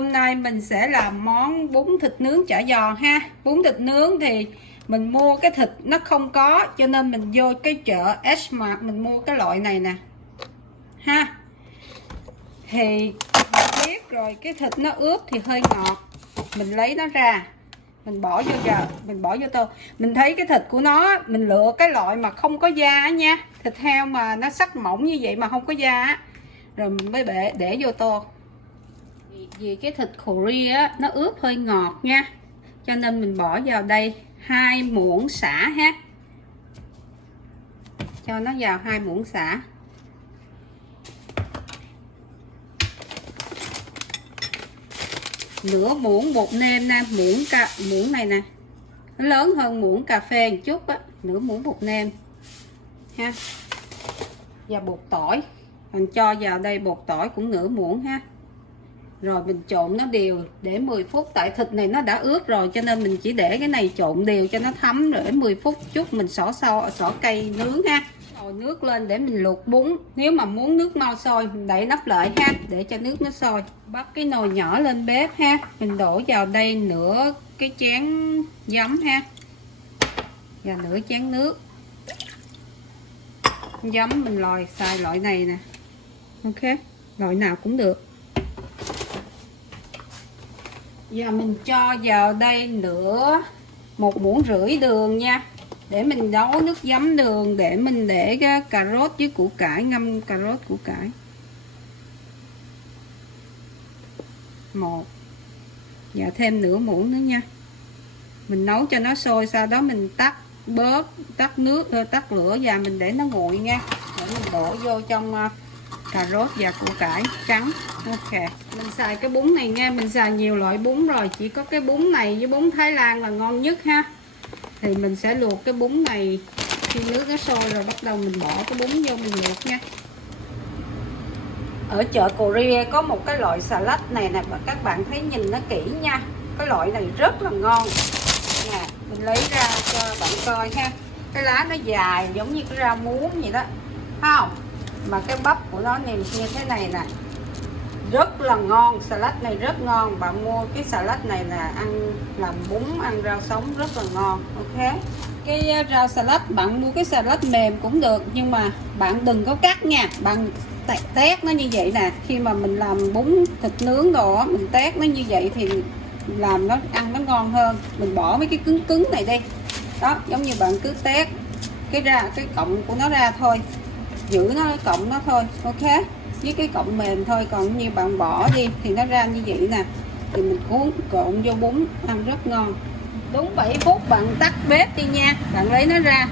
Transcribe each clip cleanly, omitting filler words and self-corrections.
Hôm nay mình sẽ làm món bún thịt nướng chả giò ha. Bún thịt nướng thì mình mua cái thịt nó không có, cho nên mình vô cái chợ S-Mart mình mua cái loại này nè ha. Thì bạn biết rồi, cái thịt nó ướp thì hơi ngọt, mình lấy nó ra, mình bỏ vô tô. Mình thấy cái thịt của nó, mình lựa cái loại mà không có da nha, thịt heo mà nó sắc mỏng như vậy mà không có da á, rồi mình mới để vô tô. Vì cái thịt Korea á, nó ướp hơi ngọt nha, cho nên mình bỏ vào đây 2 muỗng sả ha, cho nó vào 2 muỗng sả, nửa muỗng bột nêm nè, muỗng này nè, nó lớn hơn muỗng cà phê một chút á, nửa muỗng bột nêm ha, và bột tỏi mình cho vào đây, bột tỏi cũng nửa muỗng ha. Rồi mình trộn nó đều để 10 phút, tại thịt này nó đã ướp rồi cho nên mình chỉ để cái này trộn đều cho nó thấm, rồi 10 phút chút mình xỏ cây nướng ha. Rồi nước lên để mình luộc bún. Nếu mà muốn nước mau sôi mình đậy nắp lại ha, để cho nước nó sôi. Bắt cái nồi nhỏ lên bếp ha, mình đổ vào đây nửa cái chén giấm ha, và nửa chén nước. Giấm mình xài loại này nè, ok, loại nào cũng được. Giờ mình cho vào đây một muỗng rưỡi đường nha, để mình nấu nước giấm đường, để mình để cái cà rốt với củ cải, ngâm cà rốt củ cải. Và thêm nửa muỗng nữa nha. Mình nấu cho nó sôi, sau đó mình tắt lửa và mình để nó nguội nha, để mình đổ vô trong cà rốt và củ cải trắng. Ok, mình xài cái bún này nha, mình xài nhiều loại bún rồi, chỉ có cái bún này với bún Thái Lan là ngon nhất ha. Thì mình sẽ luộc cái bún này, khi nước nó sôi rồi bắt đầu mình bỏ cái bún vô mình luộc nha. Ở chợ Korea có một cái loại salad này nè, các bạn thấy nhìn nó kỹ nha, cái loại này rất là ngon nè. Mình lấy ra cho bạn coi ha, cái lá nó dài giống như cái rau muống vậy đó, thấy không? Mà cái bắp của nó như thế này nè, rất là ngon. Salad này rất ngon, bạn mua cái salad này là ăn làm bún, ăn rau sống rất là ngon. Ok, cái rau salad bạn mua cái salad mềm cũng được, nhưng mà bạn đừng có cắt nha, bạn tét nó như vậy nè. Khi mà mình làm bún thịt nướng đồ á, mình tét nó như vậy thì làm nó ăn nó ngon hơn. Mình bỏ mấy cái cứng này đi đó, giống như bạn cứ tét cái cọng của nó ra thôi, giữ nó cọng nó thôi, ok, với cái cọng mềm thôi. Còn như bạn bỏ đi thì nó ra như vậy nè, thì mình cuộn vô bún ăn rất ngon. Đúng 7 phút bạn tắt bếp đi nha, bạn lấy nó ra,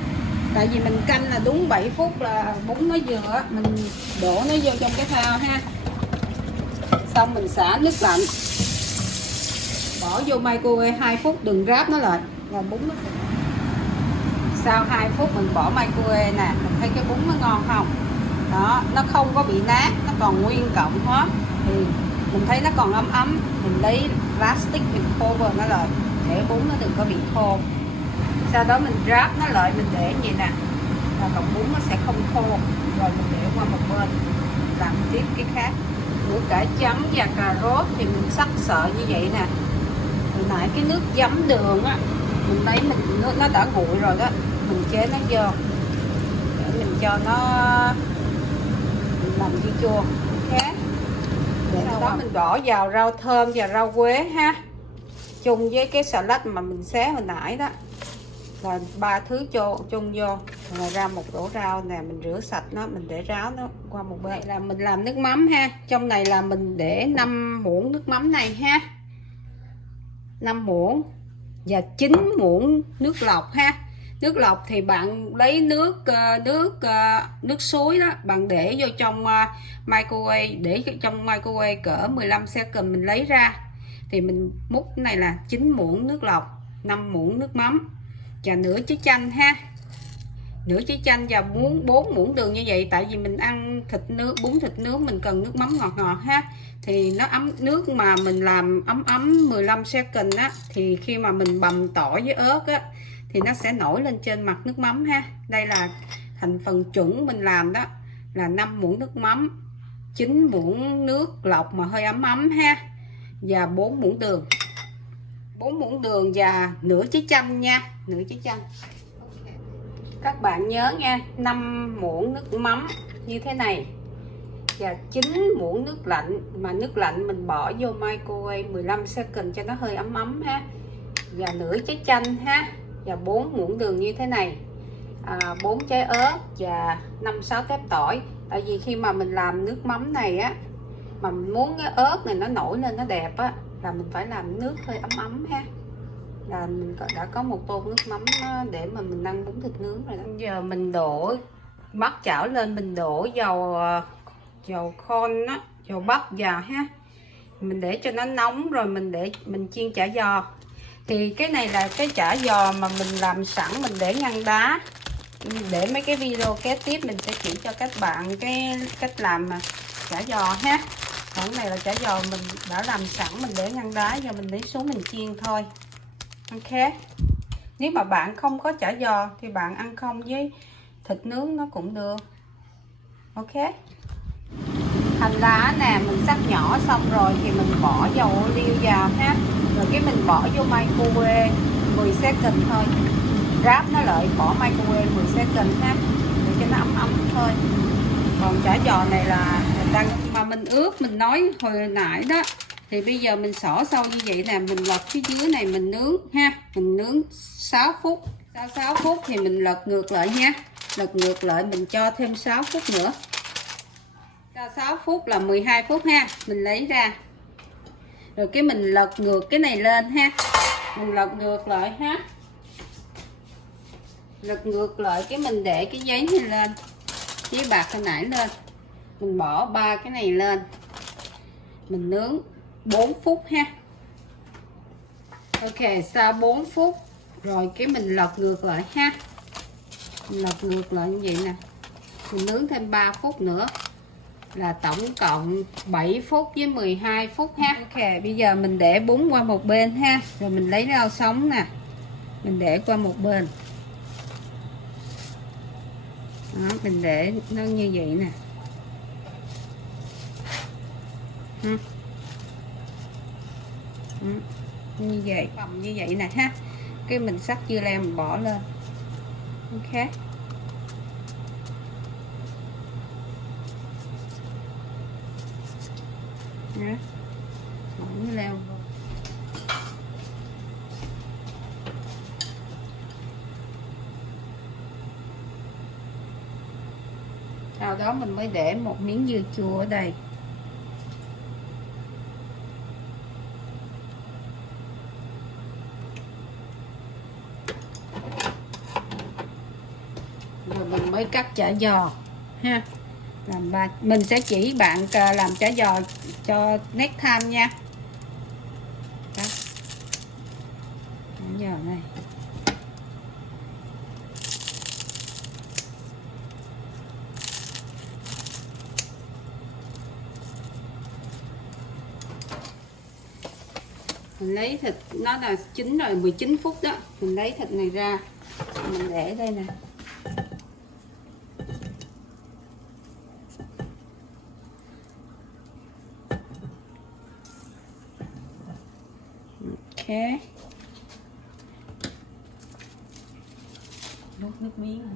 tại vì mình canh là đúng 7 phút là bún nó vừa, mình đổ nó vô trong cái thao ha. Xong mình xả nước lạnh, bỏ vô microwave 2 phút, đừng ráp nó lại là bún nó. Sau 2 phút mình bỏ microwave nè, mình thấy cái bún nó ngon không? Đó, nó không có bị nát, nó còn nguyên cọng hết, thì mình thấy nó còn ấm. Mình lấy plastic mình cover nó lại để bún nó đừng có bị khô. Sau đó mình ráp nó lại, mình để như vậy nè, là cọng bún nó sẽ không khô. Rồi mình để qua một bên làm tiếp cái khác. Củ cải trắng và cà rốt thì mình sắc sợi như vậy nè. Hồi nãy cái nước giấm đường á, mình lấy nó đã nguội rồi đó, mình chế nó vô để mình cho nó làm chua chua. Ok, để sau đó mình bỏ vào rau thơm và rau quế ha, chung với cái salad mà mình xé hồi nãy đó, là 3 thứ chung vô. Rồi ra một đổ rau nè, mình rửa sạch nó, mình để ráo nó qua một bên. Là mình làm nước mắm ha, trong này là mình để 5 muỗng nước mắm này ha, 5 muỗng và 9 muỗng nước lọc ha. Nước lọc thì bạn lấy nước suối đó, bạn để vô trong microwave, để trong microwave cỡ 15 second mình lấy ra, thì mình múc này là 9 muỗng nước lọc, 5 muỗng nước mắm và nửa trái chanh ha, nửa trái chanh và 4 muỗng đường như vậy. Tại vì mình ăn bún thịt nướng mình cần nước mắm ngọt ngọt ha, thì nó nước mà mình làm ấm 15 second á, thì khi mà mình bằm tỏi với ớt á thì nó sẽ nổi lên trên mặt nước mắm ha. Đây là thành phần chuẩn mình làm đó, là 5 muỗng nước mắm, 9 muỗng nước lọc mà hơi ấm ha, và 4 muỗng đường. 4 muỗng đường và nửa trái chanh nha, nửa trái chanh. Các bạn nhớ nha, 5 muỗng nước mắm như thế này và 9 muỗng nước lạnh, mà nước lạnh mình bỏ vô microwave 15 second cho nó hơi ấm ấm ha. Và nửa trái chanh ha, và 4 muỗng đường như thế này, 4 trái ớt và 5-6 tép tỏi. Tại vì khi mà mình làm nước mắm này á, mà mình muốn cái ớt này nó nổi lên nó đẹp á, là mình phải làm nước hơi ấm ấm ha. Là mình đã có một tô nước mắm để mà mình ăn bún thịt nướng rồi đó. Bây giờ mình đổ bắt chảo lên, mình đổ dầu khôn á, dầu bắp vào ha. Mình để cho nó nóng rồi mình chiên chả giò. Thì cái này là cái chả giò mà mình làm sẵn, mình để ngăn đá. Để mấy cái video kế tiếp mình sẽ chỉ cho các bạn cái cách làm chả giò ha. Còn này là chả giò mình đã làm sẵn, mình để ngăn đá, giờ mình lấy xuống mình chiên thôi. Ok. Nếu mà bạn không có chả giò thì bạn ăn không với thịt nướng nó cũng được. Ok. Hành lá nè, mình cắt nhỏ xong rồi thì mình bỏ dầu ô liu vào ha. Rồi cái mình bỏ vô microwave 10 second thôi. Ráp nó lại, bỏ microwave 10 second ha, để cho nó ấm ấm thôi. Còn chả giò này là mà mình ướp, mình nói hồi nãy đó, thì bây giờ mình xỏ sâu như vậy nè, mình lật phía dưới này mình nướng ha, mình nướng 6 phút. Sau 6 phút thì mình lật ngược lại nha, lật ngược lại mình cho thêm 6 phút nữa. Sau 6 phút là 12 phút ha, mình lấy ra. Rồi cái mình lật ngược cái này lên ha, mình lật ngược lại ha, lật ngược lại cái mình để cái giấy này lên, giấy bạc hồi nãy lên, mình bỏ 3 cái này lên, mình nướng 4 phút ha. Ok, sau 4 phút rồi cái mình lật ngược lại ha, mình lật ngược lại như vậy nè, mình nướng thêm 3 phút nữa là tổng cộng 7 phút với 12 phút ha. Ok, bây giờ mình để bún qua một bên ha, rồi mình lấy rau sống nè, mình để qua một bên đó, mình để nó như vậy nè. Như vậy, cầm như vậy nè ha. Cái mình sắc dưa leo mình bỏ lên. Ok. Đó. Bỏ dưa leo vô. Sau đó mình mới để một miếng dưa chua ở đây. Rồi mình mới cắt chả giò ha. Mình sẽ chỉ bạn làm chả giò cho next time nha. Đó. Chả giò này. Mình lấy thịt, nó là chín rồi, 19 phút đó. Mình lấy thịt này ra, mình để đây nè. Ok. Nước miếng.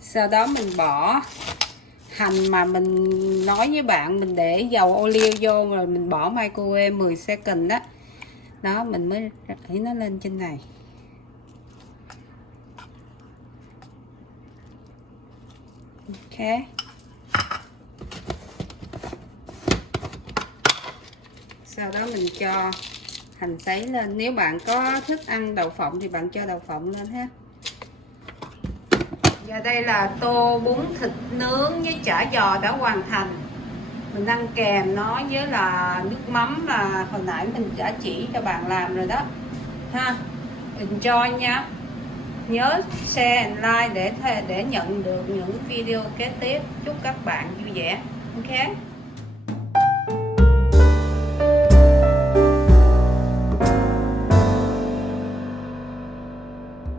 Sau đó mình bỏ hành mà mình nói với bạn, mình để dầu ô liu vô rồi mình bỏ microwave 10 second đó. Đó, mình mới đẩy nó lên trên này. Ok. Sau đó mình cho hành sấy lên. Nếu bạn có thích ăn đậu phộng thì bạn cho đậu phộng lên ha. Và đây là tô bún thịt nướng với chả giò đã hoàn thành. Mình ăn kèm nó với là nước mắm là hồi nãy mình đã chỉ cho bạn làm rồi đó ha. Enjoy nha. Nhớ share and like để nhận được những video kế tiếp. Chúc các bạn vui vẻ. Ok.